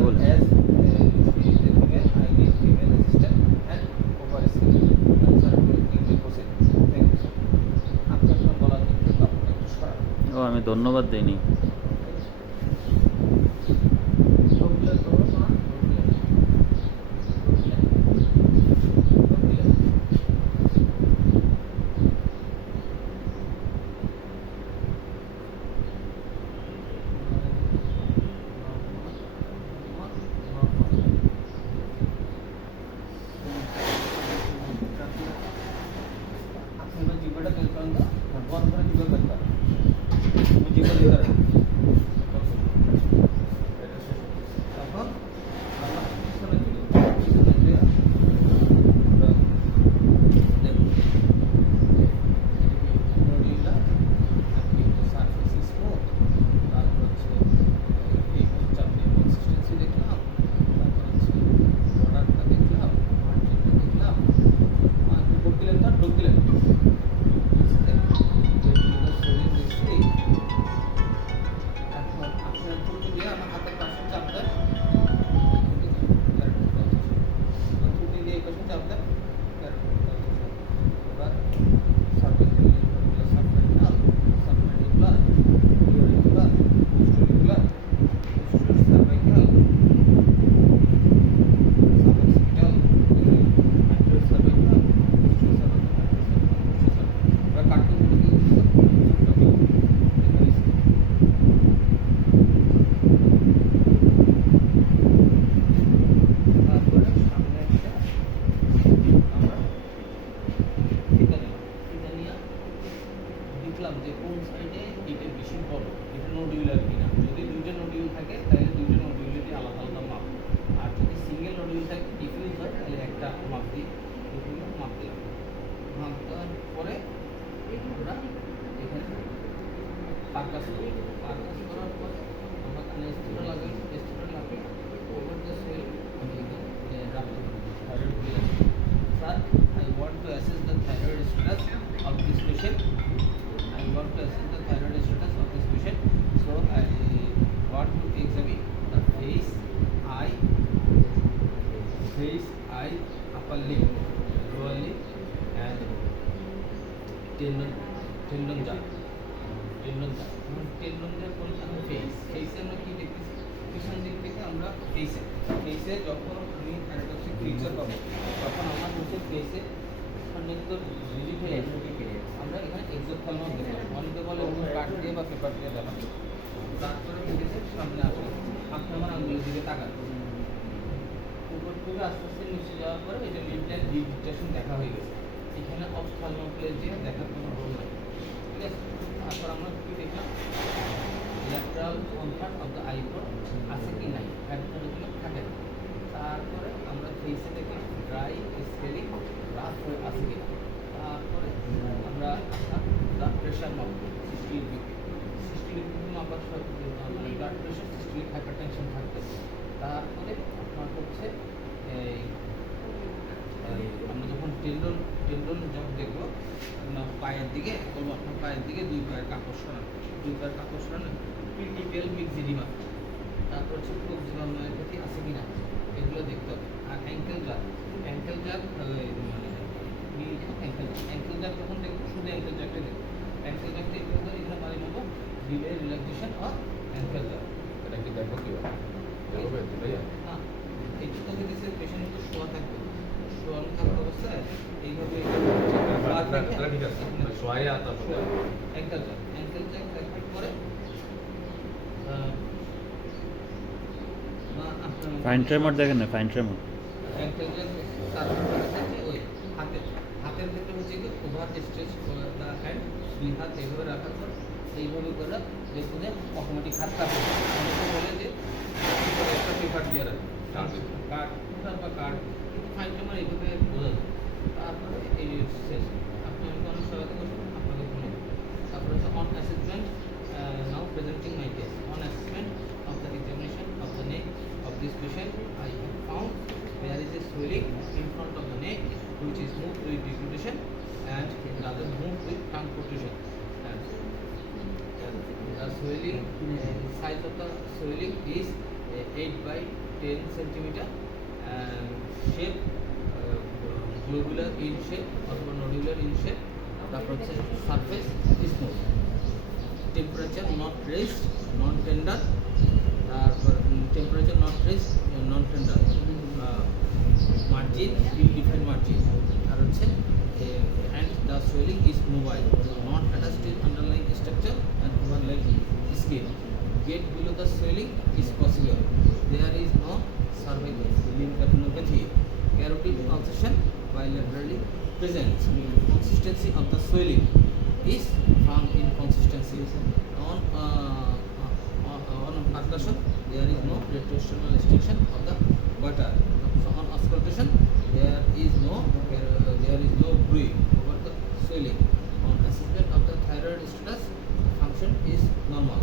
double. As she is a female, I need female assistant and over skill. Sir, you may proceed. Thank you, sir. আপনার নাম বলার ক্ষেত্রে আপনাকে একটু সরান। ও আমি ধন্যবাদ দিইনি। সবগুলো তো না, আপনি জিবাটা বের করেন তো, বড় করে জিবা বের করেন। জিবা বের করেন। তখন আমরা পিছনে চলে যাব। পিছনে গিয়ে আমরা দেখব নদীটা আপনি সারফেস স্মুথ, তারপর হচ্ছে এই চাপের কনসিস্টেন্সি দেখলাম, তারপর হচ্ছে প্রোডাক্টটা দেখলাম, মার্জিনটা দেখলাম, আর ঢুকিলেন না ঢুকিলেন এখন আপনার ছুটি দিয়ে আমার হাতের পাশে চাপ দেন, ছুটি দিয়ে এই পাশে চাপ দেন, এবার সাবমেন্টিকুলার সাবমেন্টাল সাবমেন্টিকুলার ইউরিকুলার পোস্টেরিকুলার পোস্টেরিসার্ভাইকাল সাবঅক্সিপিটাল অ্যান্টেরোসার্ভাইকাল পোস্টেরিসার্ভাইকাল এবার কাটতে তারপরে সামনে একটা আমরা ফিতা নিলাম, ফিতা নিয়ে দেখলাম যে কোন সাইডে এটা বেশি বড়, এটা নডিউলার কিনা। যদি দুইটা নডিউল থাকে তাহলে দুইটা নডিউলেরই আলাদা আলাদা মাপ, আর যদি সিঙ্গেল নডিউল থাকে ডিফিউজ হয় তাহলে একটা মাপ দিই, এগুলো মাপ দিলাম। মাপ দেওয়ার পরে আমরা এখানে পারকাস করি, পারকাস করার পরে আমরা অ্যানেস্থেটা লাগাই, অ্যানেস্থেটা লাগিয়ে ওভার দ্য সোয়েল আমি এখানে রাখতে পারি thyroid gland. Sir, I want to assess the thyroid status of this patient. I want to assess the thyroid status of this patient. So I want to examine the face, eye, upper lip, lower lip, and tendon jar. Tendon jar বলতে আমরা ফেসে আমরা কি দেখতেছি, পিছন দিক থেকে আমরা ফেসে যখন আমি থাইরয়েডক্সিক ফিচার পাবো তখন আমার হচ্ছে ফেসে অনেকটা ভিজিট হয়ে আমরা এখানে এক্সোথ্যালমাস দেখলাম, অনেকে বলে কাঠ দিয়ে বা পেপার দিয়ে দেখাম। তারপরে ফেসে সামনে আসলে আপনি আমার আঙ্গুলের দিকে তাকান, উপর থেকে আস্তে আস্তে নিচে যাওয়ার পরে এটা লিড ডিটেকশন দেখা হয়ে গেছে, এখানে অপথ্যালমোপ্লেজিয়া দেখার কোনো রোল নেই, ঠিক আছে। তারপর আমরা কি দেখলাম, lateral convert of the eyebrow আছে কি নাই, এগুলো থাকে না। তারপরে আমরা ফেসে দেখলাম ড্রাই স্কেলিং রাফ হয়ে আছে কি না। তারপরে আমরা ব্লাড প্রেশার মাপব, সিস্টোলিক মাপার সাথে মানে ব্লাড প্রেশার, সিস্টোলিক হাইপারটেনশন থাকবে। তারপরে আপনার হচ্ছে আমরা যখন টেন্ডন জব দেখবো পায়ের দিকে বলবো, আপনার পায়ের দিকে দুই পায়ের কাপড় সরানো, প্রিটিপিয়াল মিক্সিডিমা, তারপর হচ্ছে প্রোক্সিমামের ক্ষতি আছে কিনা এগুলো দেখতে হবে। আর অ্যাঙ্কেল জার মানে অ্যাঙ্কেল জার যখন দেখবো শুধু অ্যাঙ্কেল জারটাই দেখবো, অ্যাঙ্কেল জারটা এইভাবে এখানে মারি নেবো, delay relaxation of ankle jerk. এটা কি দেখবো কীভাবে? না, এই জুতো দিতেছে পেশেন্ট তো শোয়া থাকবে, শোয়ানো থাকার অবস্থায় এইভাবে অ্যাঙ্কেল জ্যাক দেখার পরে ফাইন ট্রেমর দেখেন না, ফাইন ট্রেমর অ্যাঙ্কেল জ্যাক তারপরে হচ্ছে ওই হাতের ক্ষেত্রে হচ্ছে কি ওভার স্ট্রেচ দ্য হ্যান্ড, দুই হাত এইভাবে রাখার পর এইভাবে করে দেখবো যে অটোমেটিক হাত কাটবে। অনেকে বলে যে একটা পেপার দিয়ে রাখবে, কাঠ বা কাঠ, কিন্তু ফাইন ট্রেমর এইভাবে বোঝা যায়। তারপরে এই শেষ, আপনি আমাকে অনেক সহায়তা করছেন, আপনাকে ধন্যবাদ। তারপরে হচ্ছে on assessment, now presenting my case. On assessment of the examination of the neck of this patient, I have found there is a swelling in front of the neck which is moved with deglutition and the other moved with tongue protrusion. And the swelling, size of the swelling is 8 by 10 centimeter and shape globular in shape অথবা nodular in shape তারপর হচ্ছে surface smooth temperature not raised non tender তারপর temperature not raised non tender margin undefined margin আর হচ্ছে and the swelling is mobile not attached to underlying structure and over like skin get below the swelling is possible there is no cervical lymphadenopathy carotid pulsation bilaterally present consistency of the swelling is found in consistency on percussion there is no retrosternal restriction of the butter so on auscultation there is no bruit over the swelling on assessment of the thyroid status the function is normal